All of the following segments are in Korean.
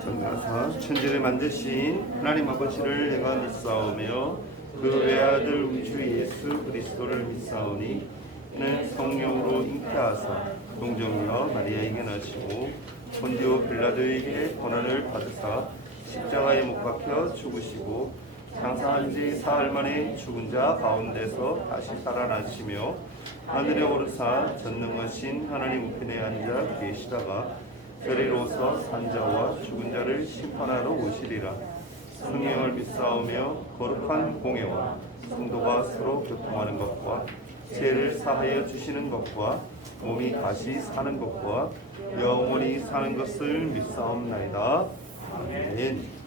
전능하사 천지를 만드신 하나님 아버지를 내가 믿사오며 그 외아들 우리 주 예수 그리스도를 믿사오니 이는 성령으로 잉태하사 동정녀 마리아에게 나시고 본디오 빌라도에게 고난을 받으사 십자가에 못 박혀 죽으시고 장사한 지 사흘 만에 죽은 자 가운데서 다시 살아나시며 하늘에 오르사 전능하신 하나님 우편에 앉아 계시다가 저리로서 산자와 죽은 자를 심판하러 오시리라. 성령을 믿사오며 거룩한 공예와 성도가 서로 교통하는 것과 죄를 사하여 주시는 것과 몸이 다시 사는 것과 영원히 사는 것을 믿사옵나이다. 아멘.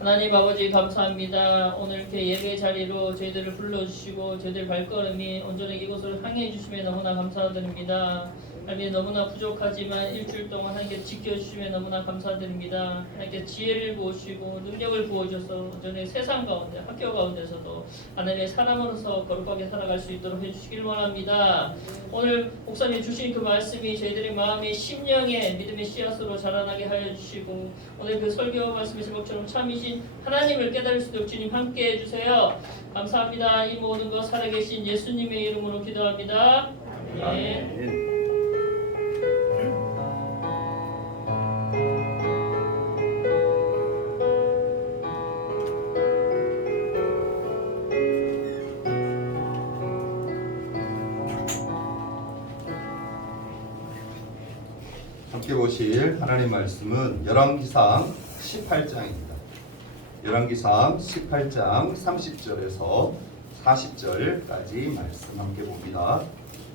하나님 아버지 감사합니다. 오늘 이렇게 예배 자리로 저희들을 불러주시고 저희들 발걸음이 온전히 이곳을 향해 주시면 너무나 감사드립니다. 하나님 너무나 부족하지만 일주일 동안 하나님께 지켜주시면 너무나 감사드립니다. 하나님께 지혜를 부으시고 능력을 부어줘서 온전히 세상 가운데 학교 가운데서도 하나님의 사람으로서 거룩하게 살아갈 수 있도록 해주시길 원합니다. 오늘 목사님 주신 그 말씀이 저희들의 마음의 심령에 믿음의 씨앗으로 자라나게 하여 주시고 오늘 그 설교 말씀의 제목처럼 참이신 하나님을 깨달을 수 있도록 주님 함께 해주세요. 감사합니다. 이 모든 것 살아계신 예수님의 이름으로 기도합니다. 아멘. 함께 보실 하나님 말씀은 열왕기상 18장입니다. 열왕기상 18장 30절에서 40절까지 말씀 함께 봅니다.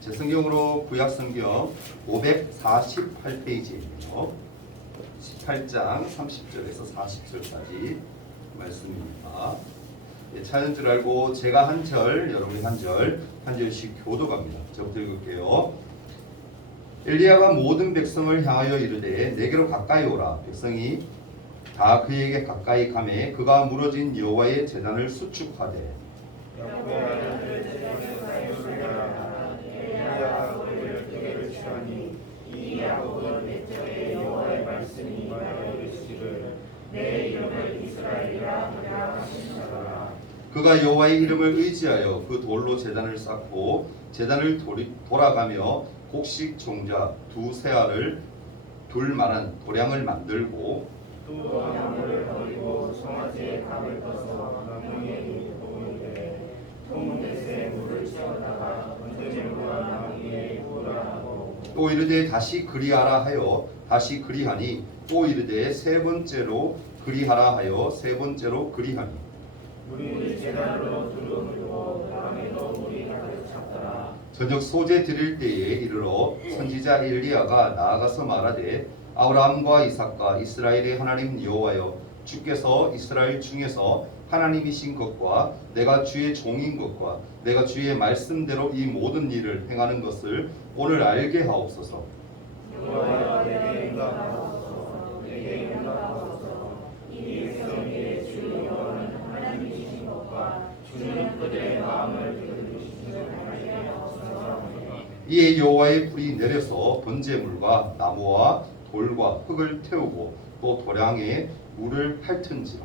제 성경으로 구약성경 548페이지이며 18장 30절에서 40절까지 말씀입니다. 찾은 줄 알고 제가 한 절, 여러분이 한 절, 한 절씩 교독합니다. 저부터 읽을게요. 엘리야가 모든 백성을 향하여 이르되 내게로 가까이 오라. 백성이 다 그에게 가까이 가매 그가 무너진 여호와의 제단을 수축하되 야곱의 아들들 제단을 쌓였으랴. 엘리야가 그를 떼게를 취하니 이 야곱은 옛적에 여호와의 말씀이 말하여 이르시기를 내 이름을 이스라엘이라 하리라 하신 자라. 그가 여호와의 이름을 의지하여 그 돌로 제단을 쌓고 제단을 돌아가며 곡식 종자 두세 알을 둘 만한 도량을 만들고 또 나무를 버리고 송아지의 갑을 떠서 나무 위에 놓고 이르되 통넷에 물을 채우다가 번제물과 나무 위에 부으라 하고 또 이르되 다시 그리하라 하여 다시 그리하니 또 이르되 세 번째로 그리하라 하여 세 번째로 그리하니 물이 제단으로 두루물고 땅에도 물이 가득 찼더라. 저녁 소재 드릴 때에 이르러 선지자 엘리야가 나아가서 말하되 아브라함과 이삭과 이스라엘의 하나님 여호와여 주께서 이스라엘 중에서 하나님이신 것과 내가 주의 종인 것과 내가 주의 말씀대로 이 모든 일을 행하는 것을 오늘 알게 하옵소서. 여호와여 내게 응답하소서. 내게 응답하소서. 이 백성의 주 여호와는 하나님이신 것과 주는 그들의 마음을 들으시는 줄 알게 하옵소서. 이에 여호와의 불이 내려서 번제물과 나무와 돌과 흙을 태우고 또 도량에 물을 핥은지라.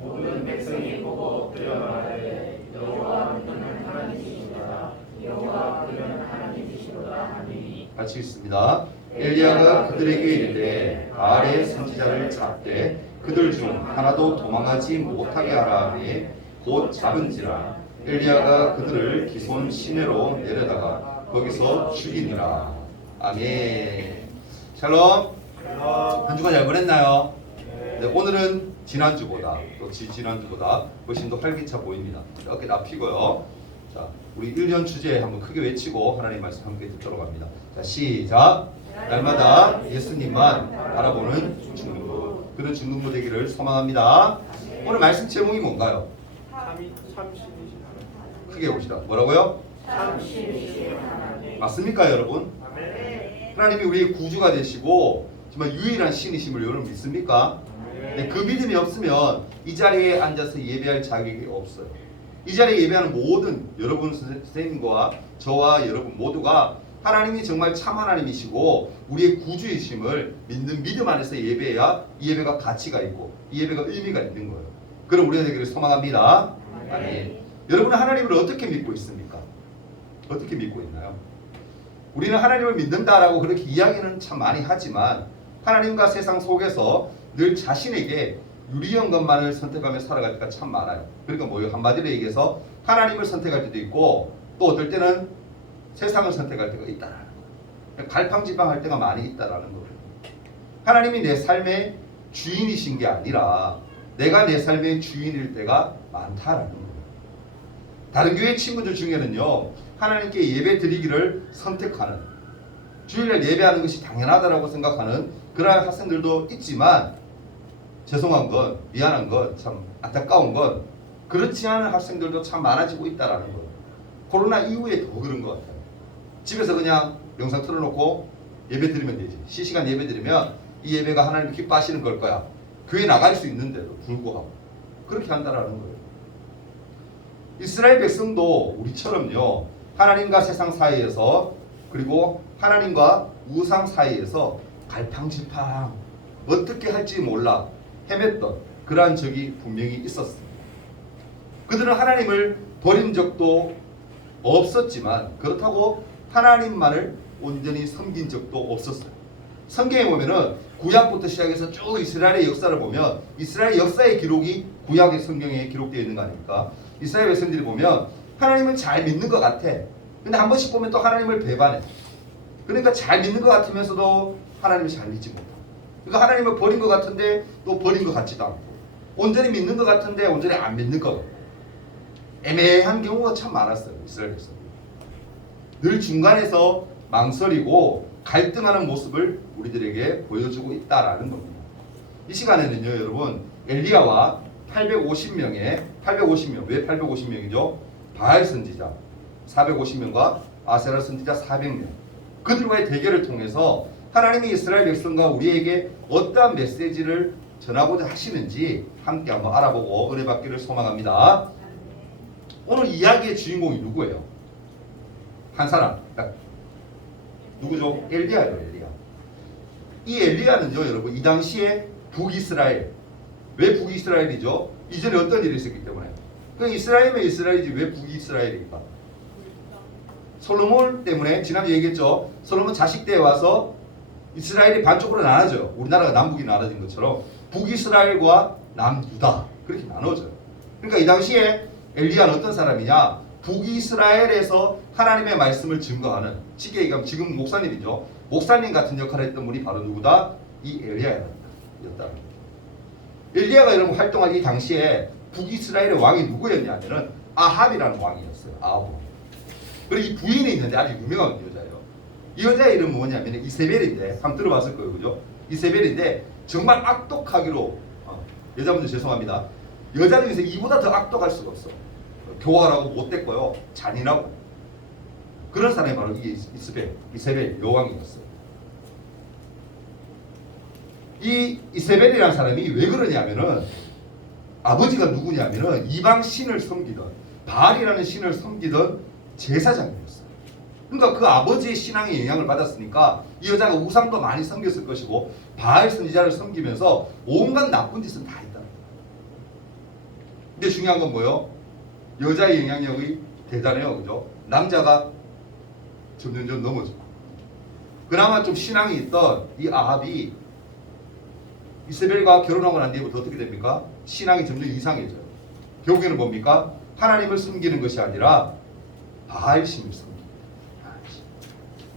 모든 백성이 보고 엎드려 말하되 여호와 그는 하나님이시로다. 여호와 그는 하나님이시로다 하니 같이 읽습니다. 엘리야가 그들에게 이르되 바알의 선지자를 잡되 그들 중 하나도 도망하지 못하게 하라 하니 곧 잡은지라. 엘리야가 그들을 기손 시내로 내려다가 거기서 죽이니라. 아멘. 샬롬. 한 주간 잘 보냈나요? 네, 오늘은 지난주보다 또 지난주보다 훨씬 더 활기차 보입니다. 어깨 납히고요. 자, 우리 1년 주제 한번 크게 외치고 하나님 말씀 함께 듣도록 합니다. 자, 시작. 날마다 예수님만 바라보는 중등부. 그런 중등부 되기를 소망합니다. 오늘 말씀 제목이 뭔가요? 크게 봅시다. 뭐라고요? 맞습니까, 여러분? 하나님이 우리의 구주가 되시고 정말 유일한 신이심을 여러분 믿습니까? 네, 그 믿음이 없으면 이 자리에 앉아서 예배할 자격이 없어요. 이 자리에 예배하는 모든 여러분 선생님과 저와 여러분 모두가 하나님이 정말 참 하나님이시고 우리의 구주이심을 믿는 믿음 안에서 예배해야 이 예배가 가치가 있고 이 예배가 의미가 있는 거예요. 그럼 우리가 되기를 소망합니다. 아멘. 여러분은 하나님을 어떻게 믿고 있습니까? 어떻게 믿고 있나요? 우리는 하나님을 믿는다라고 그렇게 이야기는 참 많이 하지만 하나님과 세상 속에서 늘 자신에게 유리한 것만을 선택하며 살아갈 때가 참 많아요. 그러니까 뭐예요? 한마디로 얘기해서 하나님을 선택할 때도 있고 또 어떨 때는 세상을 선택할 때가 있다라는 거예요. 갈팡질팡할 때가 많이 있다라는 거예요. 하나님이 내 삶의 주인이신 게 아니라 내가 내 삶의 주인일 때가 많다라는 거예요. 다른 교회 친구들 중에는요, 하나님께 예배 드리기를 선택하는, 주일날 예배하는 것이 당연하다라고 생각하는 그러한 학생들도 있지만, 죄송한 건, 미안한 건, 참 안타까운 건 그렇지 않은 학생들도 참 많아지고 있다라는 거예요. 코로나 이후에 더 그런 것 같아요. 집에서 그냥 영상 틀어놓고 예배 드리면 되지. 실시간 예배 드리면 이 예배가 하나님 기뻐하시는 걸 거야. 교회 나갈 수 있는데도 불구하고 그렇게 한다라는 거예요. 이스라엘 백성도 우리처럼요, 하나님과 세상 사이에서 그리고 하나님과 우상 사이에서 갈팡질팡 어떻게 할지 몰라 헤맸던 그러한 적이 분명히 있었습니다. 그들은 하나님을 버린 적도 없었지만 그렇다고 하나님만을 온전히 섬긴 적도 없었어요. 성경에 보면은 구약부터 시작해서 쭉 이스라엘의 역사를 보면 이스라엘 역사의 기록이 구약의 성경에 기록되어 있는 거 아닙니까? 이스라엘 백성들이 보면 하나님을 잘 믿는 것 같아. 근데 한 번씩 보면 또 하나님을 배반해. 그러니까 잘 믿는 것 같으면서도 하나님을 잘 믿지 못하고, 그러니까 하나님을 버린 것 같은데 또 버린 것 같지도 않고, 온전히 믿는 것 같은데 온전히 안 믿는 것 같고, 애매한 경우가 참 많았어요. 이스라엘 백성들. 늘 중간에서 망설이고 갈등하는 모습을 우리들에게 보여주고 있다라는 겁니다. 이 시간에는요, 여러분, 엘리야와 850명, 왜 850명이죠? 바알 선지자 450명과 아세라 선지자 400명, 그들과의 대결을 통해서 하나님이 이스라엘 백성과 우리에게 어떠한 메시지를 전하고자 하시는지 함께 한번 알아보고 은혜 받기를 소망합니다. 오늘 이야기의 주인공이 누구예요? 한 사람. 누구죠? 엘리야예요. 엘리야. 이 엘리야는요, 여러분, 이 당시에 북이스라엘. 왜 북이스라엘이죠? 이전에 어떤 일이 있었기 때문에. 그 이스라엘이면 이스라엘이지 왜 북이스라엘일까? 솔로몬 때문에 지난주에 얘기했죠. 솔로몬 자식 때에 와서 이스라엘이 반쪽으로 나눠져요. 우리나라가 남북이 나눠진 것처럼 북이스라엘과 남유다 그렇게 나눠져요. 그러니까 이 당시에 엘리야는 어떤 사람이냐? 북이스라엘에서 하나님의 말씀을 증거하는, 쉽게 얘기하면 지금 목사님이죠. 목사님 같은 역할을 했던 분이 바로 누구다? 이 엘리야였다. 엘리야가 여러분 활동할 이 당시에 북이스라엘의 왕이 누구였냐면은 아합이라는 왕이었어요. 아합. 그리고 이 부인이 있는데 아주 유명한 여자예요. 이 여자의 이름은 뭐냐면 이세벨인데, 한번 들어봤을 거예요, 그죠? 이세벨인데 정말 악독하기로, 여자분들 죄송합니다. 여자 중에서 이보다 더 악독할 수가 없어. 교활하고 못됐고요, 잔인하고. 그런 사람이 바로 이게 이세벨 여왕이었어요. 이 이세벨이라는 사람이 왜 그러냐면은 아버지가 누구냐면은 이방 신을 섬기던, 바알이라는 신을 섬기던 제사장이었어요. 그러니까 그 아버지의 신앙의 영향을 받았으니까 이 여자가 우상도 많이 섬겼을 것이고 바알 선지자를 섬기면서 온갖 나쁜 짓은 다 했다는 거예요. 근데 중요한 건 뭐예요? 여자의 영향력이 대단해요, 그죠? 남자가 점점 넘어지고. 그나마 좀 신앙이 있던 이 아합이 이세벨과 결혼하고 난 뒤부터 어떻게 됩니까? 신앙이 점점 이상해져요. 결국에는 뭡니까? 하나님을 숨기는 것이 아니라 바알신을 숨깁니다.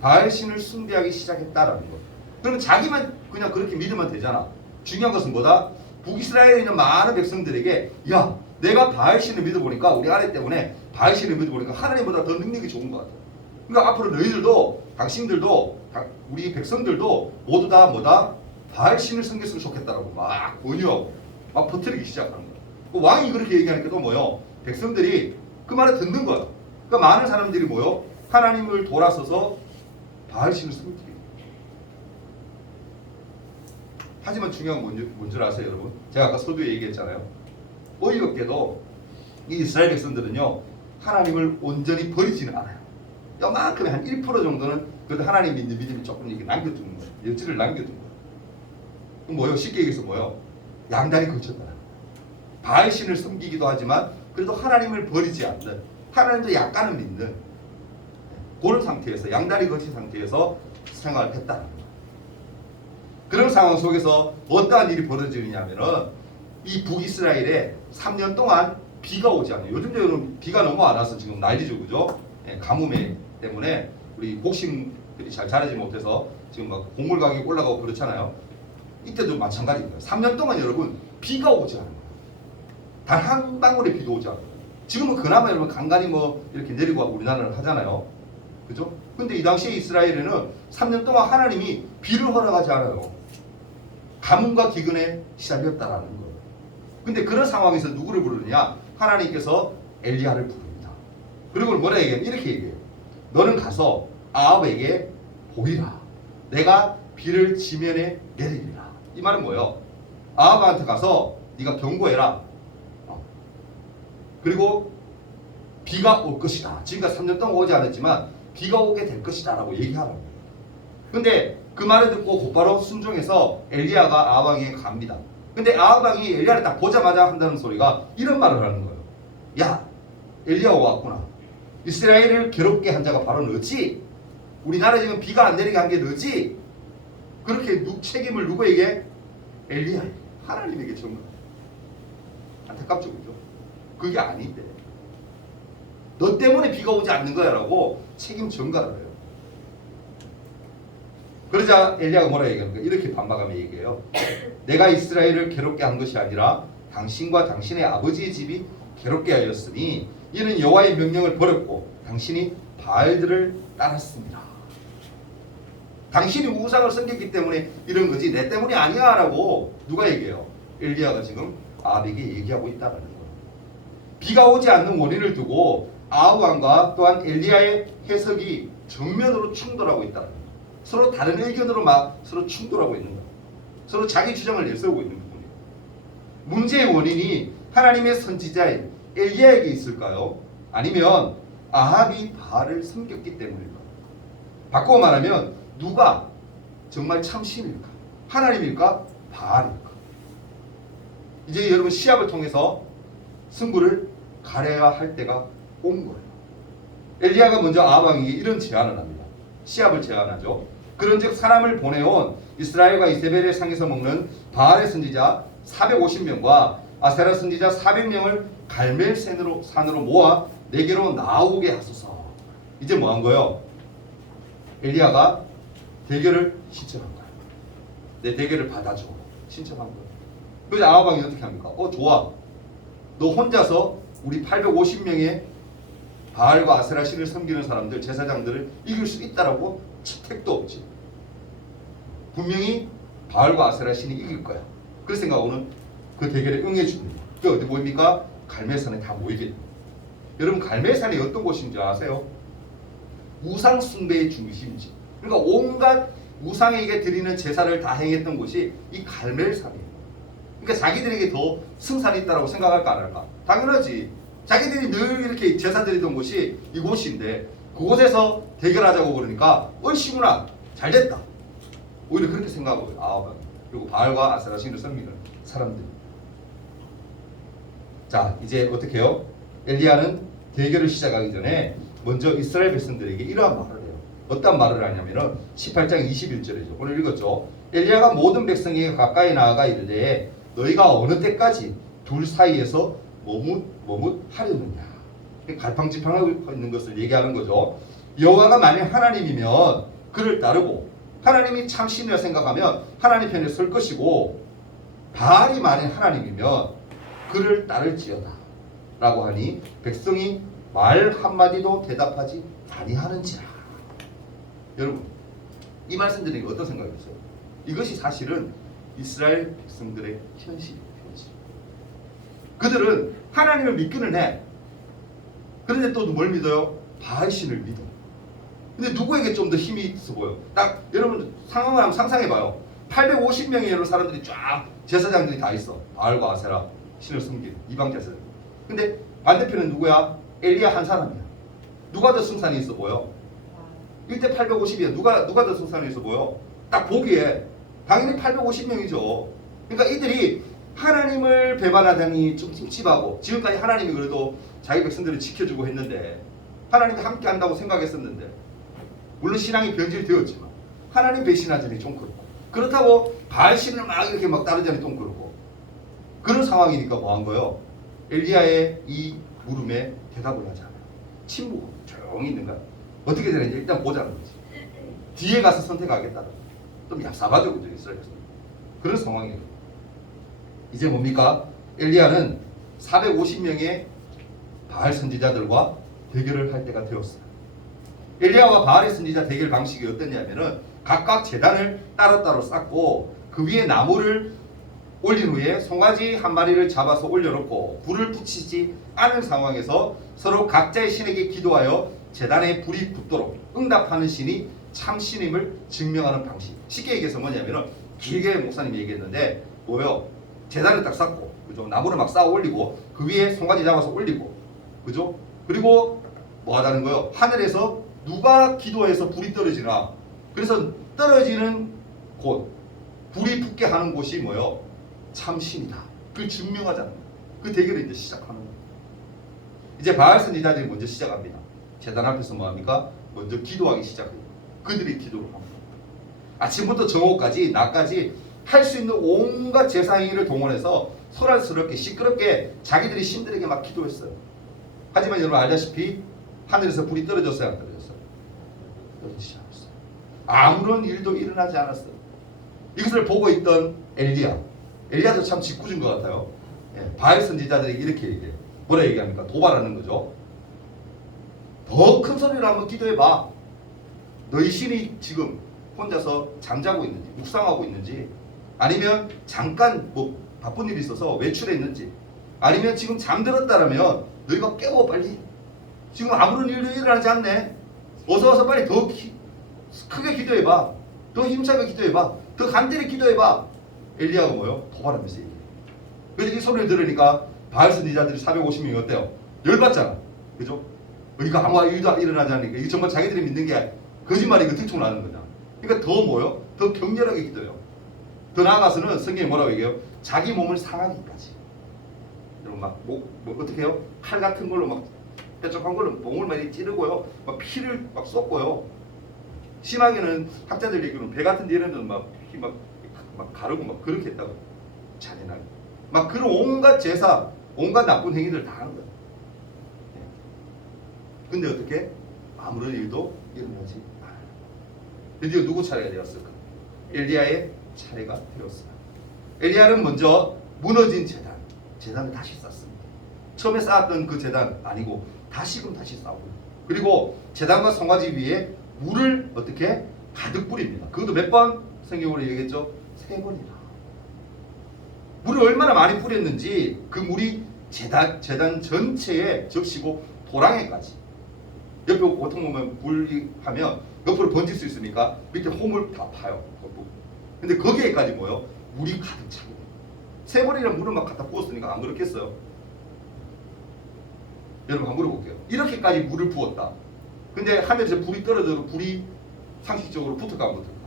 바알신을 숭배하기 시작했다라는 거. 그러면 자기만 그냥 그렇게 믿으면 되잖아. 중요한 것은 뭐다? 북이스라엘에 있는 많은 백성들에게, 야, 내가 바알신을 믿어보니까, 우리 아내 때문에 바알신을 믿어보니까 하나님보다 더 능력이 좋은 것 같아. 그러니까 앞으로 너희들도, 당신들도, 우리 백성들도 모두 다 뭐다? 바알신을 섬겼으면 좋겠다라고 막 권유하고 막 퍼뜨리기 시작하는 거야. 그 왕이 그렇게 얘기하니까 또 뭐요? 백성들이 그 말을 듣는 거야. 그러니까 많은 사람들이 뭐요? 하나님을 돌아서서 바알신을 섬기게. 하지만 중요한 건 뭔지 아세요, 여러분? 제가 아까 서두에 얘기했잖아요. 어이없게도 이 이스라엘 백성들은요, 하나님을 온전히 버리지는 않아요. 요만큼의 한 1% 정도는 그래도 하나님 믿는 믿음이 조금 이렇게 남겨두는 거예요. 여지를 남겨두는 거예요. 그럼 뭐요? 쉽게 얘기해서 뭐요? 양다리 걸쳤다. 바알신을 섬기기도 하지만 그래도 하나님을 버리지 않는, 하나님도 약간은 믿는 그런 상태에서, 양다리 걸친 상태에서 생활을 했다는 거예요. 그런 상황 속에서 어떠한 일이 벌어지느냐면은 이 북이스라엘에 3년 동안 비가 오지 않아요. 요즘도 여러분 비가 너무 안 와서 지금 난리죠, 그죠? 가뭄에 때문에 우리 복심들이 잘 자라지 못해서 지금 막 곡물 가격이 올라가고 그렇잖아요. 이때도 마찬가지입니다. 3년 동안 여러분 비가 오지 않아요. 단 한 방울의 비도 오지 않아요. 지금은 그나마 여러분 간간히 뭐 이렇게 내리고 우리나라를 하잖아요. 그죠? 근데 이 당시에 이스라엘에는 3년 동안 하나님이 비를 허락하지 않아요. 가뭄과 기근에 시달렸다라는 거예요. 근데 그런 상황에서 누구를 부르느냐? 하나님께서 엘리야를 부릅니다. 그리고 뭐라 얘기해요? 이렇게 얘기해요. 너는 가서 아합에게 보이라. 내가 비를 지면에 내리리라. 이 말은 뭐예요? 아합한테 가서 네가 경고해라. 그리고 비가 올 것이다. 지금까지 3년 동안 오지 않았지만 비가 오게 될 것이다 라고 얘기하라고. 근데 그 말을 듣고 곧바로 순종해서 엘리야가 아합 왕에게 갑니다. 근데 아합 왕이 엘리야를 딱 보자마자 한다는 소리가 이런 말을 하는 거예요. 야, 엘리야가 왔구나. 이스라엘을 괴롭게 한 자가 바로 너지. 우리나라에 지금 비가 안 내리게 한 게 너지. 그렇게 책임을 누구에게? 엘리야에게, 하나님에게 전가. 안타깝죠, 그죠? 그게 아닌데 너 때문에 비가 오지 않는 거야 라고 책임 전가를 해요. 그러자 엘리야가 뭐라 얘기합니까? 이렇게 반박하며 얘기해요. 내가 이스라엘을 괴롭게 한 것이 아니라 당신과 당신의 아버지의 집이 괴롭게 하였으니 이는 여호와의 명령을 버렸고 당신이 바알들을 따랐습니다. 당신이 우상을 섬겼기 때문에 이런 거지 내 때문이 아니야 라고 누가 얘기해요? 엘리야가 지금 아합에게 얘기하고 있다는 거예요. 비가 오지 않는 원인을 두고 아합 왕과 또한 엘리야의 해석이 정면으로 충돌하고 있다는 거예요. 서로 다른 의견으로 막 서로 충돌하고 있는 거예요. 서로 자기 주장을 내세우고 있는 부분이에요. 문제의 원인이 하나님의 선지자인 엘리야에게 있을까요? 아니면 아합이 바알을 섬겼기 때문일까요? 바꾸어 말하면 누가 정말 참신일까? 하나님일까? 바알일까? 이제 여러분 시합을 통해서 승부를 가려야 할 때가 온 거예요. 엘리야가 먼저 아합 왕에게 이런 제안을 합니다. 시합을 제안하죠. 그런즉 사람을 보내온 이스라엘과 이세벨의 상에서 먹는 바알의 선지자 450명과 아세라 선지자 400명을 갈멜산으로 산으로 모아 내게로 나오게 하소서. 이제 뭐 한 거예요? 엘리야가 대결을 신청한 거예요. 내 대결을 받아줘. 신청한 거예요. 그래서 아합 왕이 어떻게 합니까? 좋아. 너 혼자서 우리 850명의 바알과 아세라 신을 섬기는 사람들, 제사장들을 이길 수 있다라고 채택도 없지. 분명히 바알과 아세라 신이 이길 거야. 그 생각하고는 그 대결에 응해줍니다. 그 어디 보입니까? 갈멜산에 다 모이게 됩니다. 여러분 갈멜산이 어떤 곳인지 아세요? 우상 숭배의 중심지. 그러니까 온갖 우상에게 드리는 제사를 다 행했던 곳이 이 갈멜산이에요. 그러니까 자기들에게 더 승산이 있다고 생각할까 안 할까? 당연하지. 자기들이 늘 이렇게 제사 드리던 곳이 이곳인데 그곳에서 대결하자고 그러니까 얼씨구나 잘됐다. 오히려 그렇게 생각하고 아합은. 그리고 바알과 아세라 신을 섬기는 사람들. 자 이제 어떻게 해요? 엘리야는 대결을 시작하기 전에 먼저 이스라엘 백성들에게 이러한 말을 해요. 어떤 말을 하냐면은 18장 21절이죠. 오늘 읽었죠. 엘리야가 모든 백성에게 가까이 나아가 이르되 너희가 어느 때까지 둘 사이에서 머뭇하려느냐. 갈팡질팡하고 있는 것을 얘기하는 거죠. 여호와가 만일 하나님이면 그를 따르고 하나님이 참신이라 생각하면 하나님 편에 설 것이고 바알이 만일 하나님이면 그를 따를지어다 라고 하니 백성이 말 한마디도 대답하지 아니하는지라. 여러분 이 말씀 드리니까 어떤 생각이 드세요? 이것이 사실은 이스라엘 백성들의 현실이에요. 그들은 하나님을 믿기는 해. 그런데 또 뭘 믿어요? 바알 신을 믿어. 근데 누구에게 좀 더 힘이 있어 보여? 딱 여러분 상황을 한번 상상해봐요. 850명의 여러 사람들이 쫙 제사장들이 다 있어. 바알과 아세라 신을 섬기는 이방 제사장. 근데 반대편은 누구야? 엘리야 한 사람이야. 누가 더 승산이 있어 보여? 1대 850이야. 누가 더 승산이 있어 보여? 딱 보기에 당연히 850명이죠. 그러니까 이들이 하나님을 배반하다니 좀 찝찝하고 지금까지 하나님이 그래도 자기 백성들을 지켜주고 했는데 하나님이 함께 한다고 생각했었는데 물론 신앙이 변질되었지만 하나님 배신하자니 좀 그렇고 그렇다고 바알신을 막 이렇게 막 따르자니 좀 그렇고 그런 상황이니까 뭐 한 거예요? 엘리야의 이 물음에 대답을 하지 않아요. 침묵 조용히 있는 거야. 어떻게 되는지 일단 보자는 거지. 뒤에 가서 선택하겠다는 좀 얍삽하죠. 그죠? 이스라엘 백성. 그런 상황이에요. 이제 뭡니까? 엘리야는 450명의 바알 선지자들과 대결을 할 때가 되었어요. 엘리야와 바알의 선지자 대결 방식이 어땠냐면은 각각 제단을 따로따로 쌓고 그 위에 나무를 올린 후에 송아지 한 마리를 잡아서 올려놓고 불을 붙이지 않은 상황에서 서로 각자의 신에게 기도하여 제단에 불이 붙도록 응답하는 신이 참 신임을 증명하는 방식. 쉽게 얘기해서 뭐냐면은 길게 목사님이 얘기했는데 뭐요? 제단을 딱 쌓고 그죠? 나무를 막 쌓아 올리고 그 위에 송아지 잡아서 올리고 그죠? 그리고 뭐 하다는 거요? 하늘에서 누가 기도해서 불이 떨어지나. 그래서 떨어지는 곳 불이 붙게 하는 곳이 뭐요? 참신이다. 그걸 증명하자는 거예요. 그 대결을 이제 시작하는 거예요. 이제 바알 선지자들이 먼저 시작합니다. 제단 앞에서 뭐합니까? 먼저 기도하기 시작해요. 그들이 기도를 합니다. 아침부터 정오까지 낮까지 할 수 있는 온갖 제사행위를 동원해서 소란스럽게 시끄럽게 자기들이 신들에게 막 기도했어요. 하지만 여러분 알다시피 하늘에서 불이 떨어졌어요? 안 떨어졌어요? 떨어지지 않았어요. 아무런 일도 일어나지 않았어요. 이것을 보고 있던 엘리야도 참 짓궂은 것 같아요. 바알 선지자들에게 이렇게 얘기해요. 뭐라 얘기합니까? 도발하는 거죠. 더 큰 소리로 한번 기도해봐. 너희 신이 지금 혼자서 잠자고 있는지 묵상하고 있는지 아니면 잠깐 뭐 바쁜 일이 있어서 외출했는지 아니면 지금 잠들었다라면 너희가 깨워 빨리. 지금 아무런 일도 일어나지 않네. 어서 와서 빨리 더 크게 기도해봐. 더 힘차게 기도해봐. 더 간절히 기도해봐. 엘리야가 뭐요? 도발하면서 얘기해요. 그래서 이 소리를 들으니까 바알 선지자들이 450명이 어때요? 열받잖아. 그죠? 이거 아무 이유도 일어나지 않으니까 이게 정말 자기들이 믿는 게 거짓말이고 들통나는 거냐. 그러니까 더 뭐요? 더 격렬하게 기도해요. 더 나아가서는 성경이 뭐라고 얘기해요? 자기 몸을 상하기까지. 여러분 뭐 어떻게 해요? 칼 같은 걸로 막 뾰족한 걸로 몸을 많이 찌르고요. 막 피를 막 쏟고요. 심하게는 학자들 얘기로는 배 같은 데 이런 데는 막 가르고 막 그렇게 했다고. 잔인하게. 막 그런 온갖 제사, 온갖 나쁜 행위들을 다 하는 거예요. 근데 어떻게? 아무런 일도 일어나지 않아요. 드디어 누구 차례가 되었을까? 엘리야의 차례가 되었어요. 엘리야는 먼저 무너진 재단을 다시 쌓습니다. 처음에 쌓았던 그 재단 아니고 다시 쌓고, 그리고 재단과 성화지 위에 물을 어떻게? 가득 뿌립니다. 그것도 몇 번? 성경으로 얘기했죠? 3번이나. 물을 얼마나 많이 뿌렸는지 그 물이 재단 전체에 적시고 도랑에까지. 옆에 보통 보면 물이 하면 옆으로 번질 수 있으니까 밑에 홈을 다 파요. 근데 거기에까지 뭐요? 물이 가득 차고. 3번이나 물을 막 갖다 부었으니까 안 그렇겠어요? 여러분 한번 물어볼게요. 이렇게까지 물을 부었다. 근데 하늘에서 불이 떨어져도 불이 상식적으로 붙을까 안 붙을까?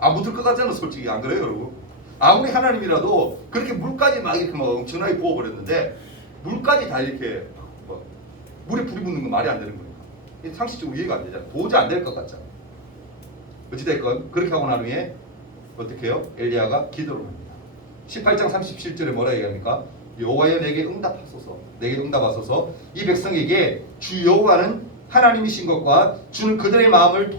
안 붙을 것 같잖아. 솔직히 안 그래요 여러분? 아무리 하나님이라도 그렇게 물까지 막 이렇게 막 엄청나게 부어버렸는데 물까지 다 이렇게 물에 불이 붙는 건 말이 안 되는 거니까 상식적으로 이해가 안 되잖아. 도저히 안 될 것 같잖아. 어찌됐건 그렇게 하고 난 후에 어떻게 해요? 엘리야가 기도를 합니다. 18장 37절에 뭐라 얘기합니까? 여호와여 내게 응답하소서. 내게 응답하소서. 이 백성에게 주 여호와는 하나님이신 것과 주는 그들의 마음을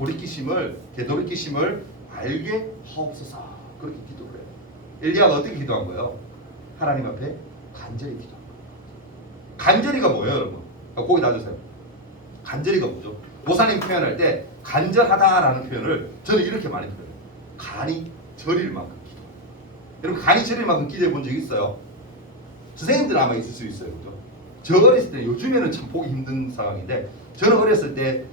되돌이키심을 알게 하옵소서. 그렇게 기도를 해요. 엘리야가 어떻게 기도한 거예요? 하나님 앞에 간절히 기도한 거예요. 간절히가 뭐예요, 여러분? 거기 놔주세요. 간절히가 뭐죠? 모사님 표현할 때 간절하다라는 표현을 저는 이렇게 많이 들어요. 간이 저릴 만큼 기도. 여러분 간이 저릴 만큼 기도해 본 적 있어요? 선생님들 아마 있을 수 있어요, 그죠? 저 어렸을 때 요즘에는 참 보기 힘든 상황인데 저는 어렸을 때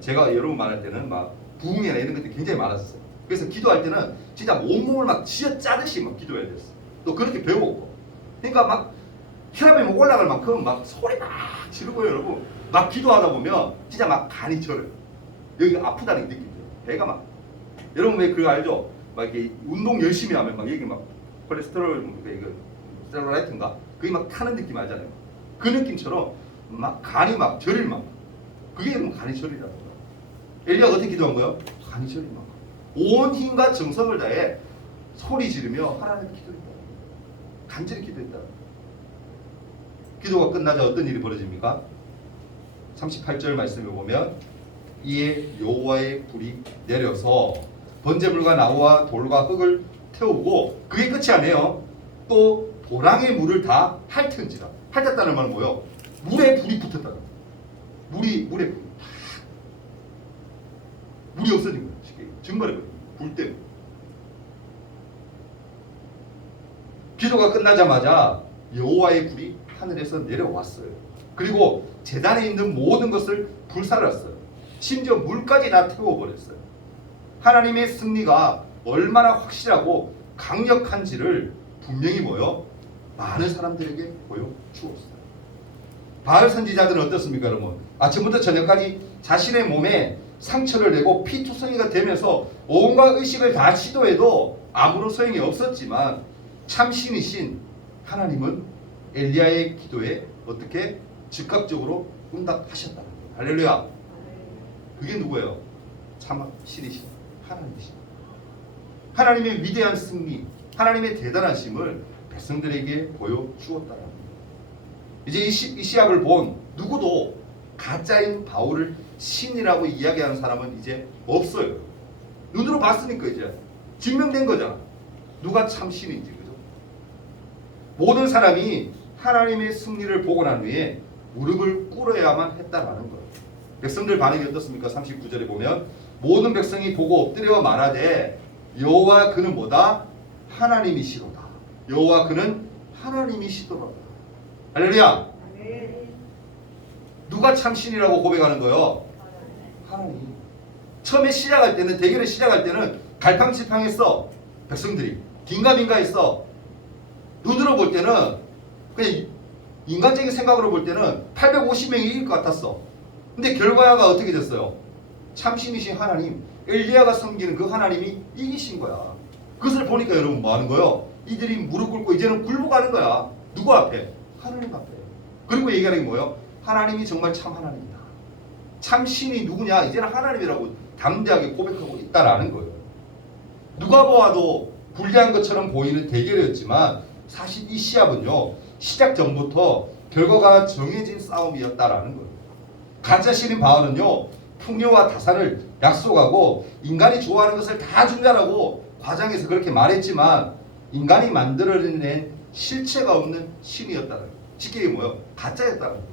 제가 여러분 말할 때는 막 부흥이나 이런 것들이 굉장히 많았어요. 그래서 기도할 때는 진짜 온몸을 막 쥐어짜듯이 막 기도해야 됐어. 또 그렇게 배웠고. 그러니까 막 혈압이 막 올라갈 만큼 막 소리 막 지르고요, 여러분. 막 기도하다 보면 진짜 막 간이 저려요. 여기가 아프다는 게 느껴져요. 배가 막. 여러분 왜 그거 알죠? 막 이렇게 운동 열심히 하면 막 여기 막 콜레스테롤 이거 셀룰라이트인가? 그게 막 타는 느낌 알잖아요. 그 느낌처럼 막 간이 막 저릴 만큼. 그게 간이 저리라는 거예요. 엘리야가 어떻게 기도한 거예요? 간이 저릴 만큼. 온 힘과 정성을 다해 소리 지르며 하나님께 기도했다. 간절히 기도했다. 기도가 끝나자 어떤 일이 벌어집니까? 38절 말씀을 보면 이에 여호와의 불이 내려서 번제물과 나무와 돌과 흙을 태우고 그게 끝이 아니에요. 또 도랑의 물을 다 핥은지라. 핥았다는 말은 뭐예요? 물에 불이 붙었다는 거예요. 물에 불이 물이 없어진 거예요. 쉽게 증발해버려요. 불 때문에. 기도가 끝나자마자 여호와의 불이 하늘에서 내려왔어요. 그리고 제단에 있는 모든 것을 불살랐어요. 심지어 물까지 다 태워버렸어요. 하나님의 승리가 얼마나 확실하고 강력한지를 분명히 많은 사람들에게 보여주었어요. 바알 선지자들은 어떻습니까, 여러분? 아침부터 저녁까지 자신의 몸에 상처를 내고 피투성이가 되면서 온갖 의식을 다 시도해도 아무런 소용이 없었지만 참 신이신 하나님은 엘리야의 기도에 어떻게 즉각적으로 응답하셨다는 거예요. 할렐루야. 그게 누구예요? 참 신이신 하나님이신. 하나님의 위대한 승리, 하나님의 대단하심을 백성들에게 보여주었다는 거예요. 이제 이 시합을 본 누구도 가짜인 바울을 신이라고 이야기하는 사람은 이제 없어요. 눈으로 봤으니까 이제 증명된 거잖아. 누가 참 신인지. 그죠? 모든 사람이 하나님의 승리를 보고 난 후에 무릎을 꿇어야만 했다라는 거예요. 백성들 반응이 어떻습니까? 39절에 보면 모든 백성이 보고 엎드려 말하되 여호와 그는 뭐다? 하나님이시로다. 여호와 그는 하나님이시도다. 할렐루야. 누가 참 신이라고 고백하는 거예요? 하나님. 처음에 시작할 때는, 대결을 시작할 때는 갈팡질팡했어. 백성들이 긴가민가했어. 눈으로 볼 때는 그냥 인간적인 생각으로 볼 때는 850명이 이길 것 같았어. 근데 결과가 어떻게 됐어요? 참신이신 하나님, 엘리야가 섬기는 그 하나님이 이기신 거야. 그것을 보니까 여러분 뭐 하는 거예요? 이들이 무릎 꿇고 이제는 굴복하는 거야. 누구 앞에? 하나님 앞에. 그리고 얘기하는 게 뭐예요? 하나님이 정말 참 하나님이다. 참 신이 누구냐? 이제는 하나님이라고 담대하게 고백하고 있다라는 거예요. 누가 보아도 불리한 것처럼 보이는 대결이었지만 사실 이 시합은요, 시작 전부터 결과가 정해진 싸움이었다라는 거예요. 가짜 신인 바알은요, 풍요와 다산을 약속하고 인간이 좋아하는 것을 다 준다라고 과장해서 그렇게 말했지만 인간이 만들어낸 실체가 없는 신이었다는 거예요. 쉽게 얘기하면 뭐예요? 가짜였다는 거죠.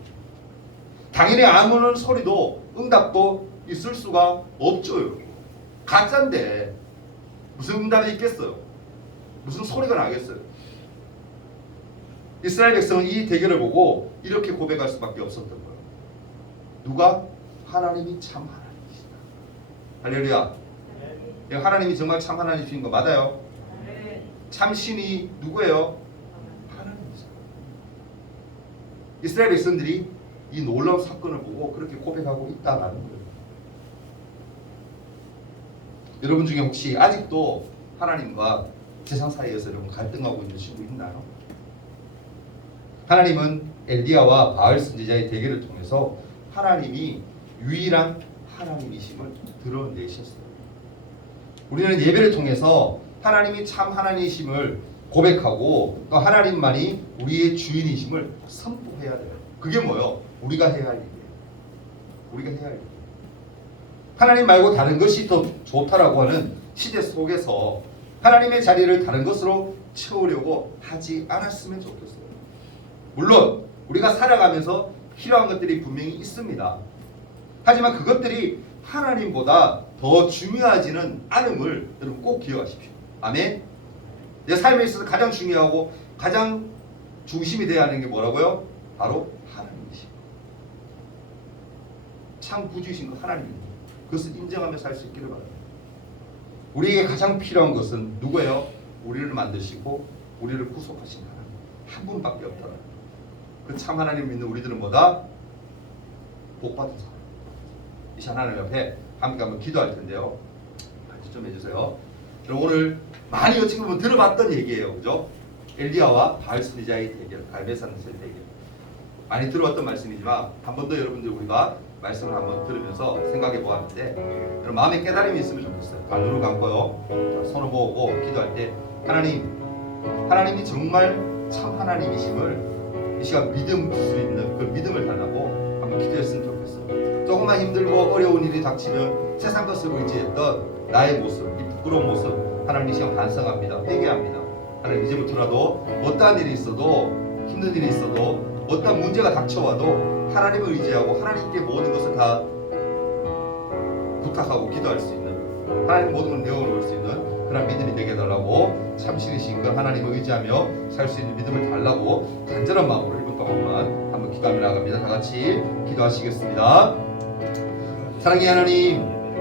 당연히 아무런 소리도 응답도 있을 수가 없죠. 가짜인데 무슨 응답이 있겠어요? 무슨 소리가 나겠어요? 이스라엘 백성은 이 대결을 보고 이렇게 고백할 수밖에 없었던 거예요. 누가? 하나님이 참 하나님이시다. 할렐루야. 하나님이 정말 참 하나님이신 거 맞아요? 참 신이 누구예요? 하나님이죠. 이스라엘 백성들이 이 놀라운 사건을 보고 그렇게 고백하고 있다라는 거예요. 여러분 중에 혹시 아직도 하나님과 세상 사이에서 여러분 갈등하고 있는 친구 있나요? 하나님은 엘리야와 바알 선지자의 대결을 통해서 하나님이 유일한 하나님이심을 드러내셨어요. 우리는 예배를 통해서 하나님이 참 하나님이심을 고백하고 또 하나님만이 우리의 주인이심을 선포해야 돼요. 그게 뭐예요? 우리가 해야 할 일이에요. 우리가 해야 할 일이에요. 하나님 말고 다른 것이 더 좋다라고 하는 시대 속에서 하나님의 자리를 다른 것으로 채우려고 하지 않았으면 좋겠어요. 물론 우리가 살아가면서 필요한 것들이 분명히 있습니다. 하지만 그것들이 하나님보다 더 중요하지는 않음을 여러분 꼭 기억하십시오. 아멘. 내 삶에 있어서 가장 중요하고 가장 중심이 되어야 하는 게 뭐라고요? 바로 하나님이십니다. 참 구주이신 그 하나님입니다. 그것을 인정하며 살 수 있기를 바랍니다. 우리에게 가장 필요한 것은 누구예요? 우리를 만드시고 우리를 구속하신 하나님 한 분밖에 없더라. 그 참 하나님 믿는 우리들은 뭐다? 복받은 사람. 이 하나님 옆에 함께 한번 기도할 텐데요. 같이 좀 해주세요. 오늘 많이 어찌 보면 들어봤던 얘기예요, 그죠? 엘리야와 바알 선지자의 대결, 갈멜산에서의 대결. 많이 들어왔던 말씀이지만 한 번 더 여러분들 우리가 말씀을 한번 들으면서 생각해 보았는데 여러분 마음에 깨달음이 있으면 좋겠어요. 눈을 감고요, 손을 모으고 기도할 때 하나님이 정말 참 하나님이심을 이 시간 믿을 수 있는 그 믿음을 달라고 한번 기도했으면 좋겠어요. 조금만 힘들고 어려운 일이 닥치면 세상 것을 의지했던 나의 모습, 이 부끄러운 모습 하나님 이 시간 반성합니다. 회개합니다. 하나님 이제부터라도 어떠한 일이 있어도 힘든 일이 있어도 어떤 문제가 닥쳐와도 하나님을 의지하고 하나님께 모든 것을 다 부탁하고 기도할 수 있는 하나님 모든 걸 내어놓을 수 있는 그런 믿음이 되게 해달라고 참신이신 그 하나님을 의지하며 살 수 있는 믿음을 달라고 간절한 마음으로 1분 동안만 한번 기도하며 나갑니다. 다 같이 기도하시겠습니다. 사랑의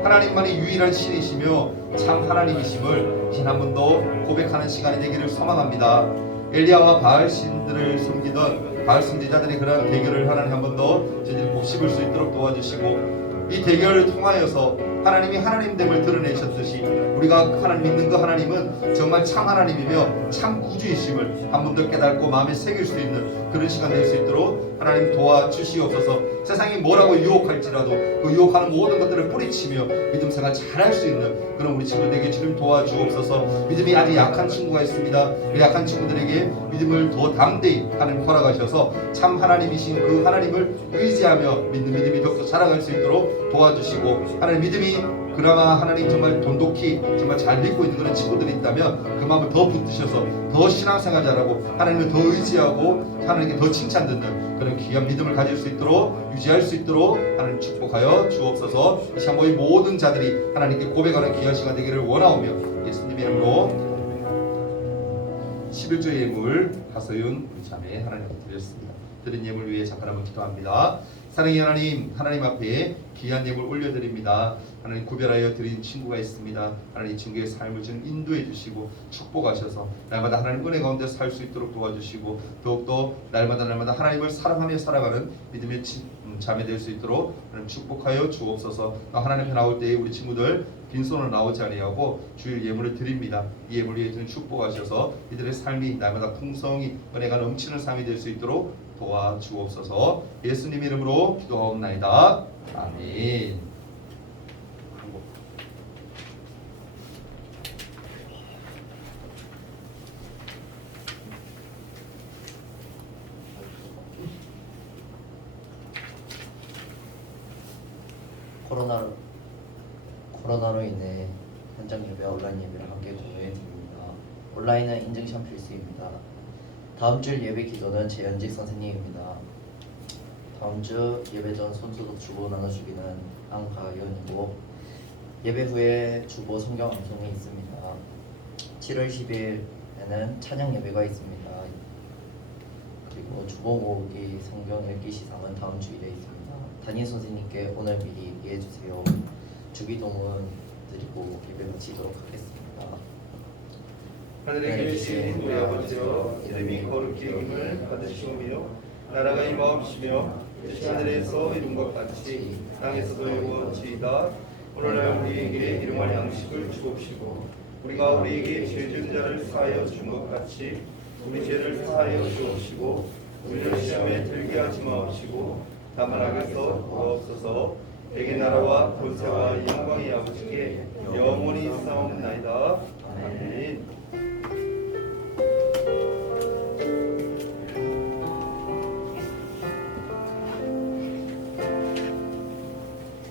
하나님만이 유일한 신이시며 참 하나님이심을 한 번 더 고백하는 시간이 되기를 소망합니다. 엘리야와 바알 신들을 섬기던 바알 선지자들이 그런 대결을 하나님 한 번 더 저희들이 곱씹을 수 있도록 도와주시고 이 대결을 통하여서 하나님이 하나님됨을 드러내셨듯이 우리가 하나님 믿는 그 하나님은 정말 참 하나님이며 참 구주이심을 한 번 더 깨닫고 마음에 새길 수 있는 그런 시간 될 수 있도록 하나님 도와주시옵소서. 세상이 뭐라고 유혹할지라도 그 유혹하는 모든 것들을 뿌리치며 믿음 생활 잘할 수 있는 그런 우리 친구들에게 주님 도와주옵소서. 믿음이 아직 약한 친구가 있습니다. 우리 약한 친구들에게 믿음을 더 담대히 하나님 허락하셔서 참 하나님이신 그 하나님을 의지하며 믿는 믿음이 더욱더 자라갈 수 있도록 도와주시고 하나님 믿음이 그나마 하나님 정말 돈독히 정말 잘 믿고 있는 그런 친구들이 있다면 그 마음을 더 붙드셔서 더 신앙생활 잘하고 하나님을 더 의지하고 하나님께 더 칭찬 듣는 그런 귀한 믿음을 가질 수 있도록 유지할 수 있도록 하나님 축복하여 주옵소서. 이 시간 모인 모든 자들이 하나님께 고백하는 귀한 시간 되기를 원하오며 예수님의 이름으로 11조의 예물 하소윤 우리 자매 하나님께 드렸습니다. 드린 예물 위해 잠깐 한번 기도합니다. 사랑의 하나님, 하나님 앞에 귀한 예물 올려드립니다. 하나님 구별하여 드린 친구가 있습니다. 하나님 친구의 삶을 좀 인도해 주시고 축복하셔서 날마다 하나님 은혜 가운데 살 수 있도록 도와주시고 더욱더 날마다 하나님을 사랑하며 살아가는 믿음의 자매 될 수 있도록 하나님 축복하여 주옵소서. 하나님 앞에 나올 때에 우리 친구들 빈손으로 나오지 아니하고 주일 예물을 드립니다. 이 예물 위해 주는 축복하셔서 이들의 삶이 날마다 풍성히 은혜가 넘치는 삶이 될 수 있도록 도와주옵소서. 예수님 이름으로 기도하옵나이다. 아멘. 코로나로 인해 현장 예배와 온라인 예배를 함께 공유해 드립니다. 온라인은 인증샷 필수입니다. 다음 주 예배 기도는 재현직 선생님입니다. 다음 주 예배 전 손수독 주보 나눠주기는 안가연이고 예배 후에 주보 성경 암송이 있습니다. 7월 10일에는 찬양 예배가 있습니다. 그리고 주보 모으기 성경 읽기 시상은 다음 주일에 있습니다. 담임 선생님께 오늘 미리 얘기해 주세요. 주기도문 드리고 예배 마치도록 하겠습니다. 하늘에 계신 우리 아버지여 이름이 거룩히 여김을 받으시오며 나라가 임하옵시며 뜻이 하늘에서 이룬 것 같이 땅에서도 이루어지이다. 오늘날 우리에게 일용할 양식을 주옵시고 우리가 우리에게 죄 지은 자를 사하여 준 것 같이 우리 죄를 사하여 주옵시고 우리를 시험에 들게 하지 마옵시고 다만 악에서 구하옵소서. 대개 나라와 권세와 영광이 아버지께 영원히 싸움나이다.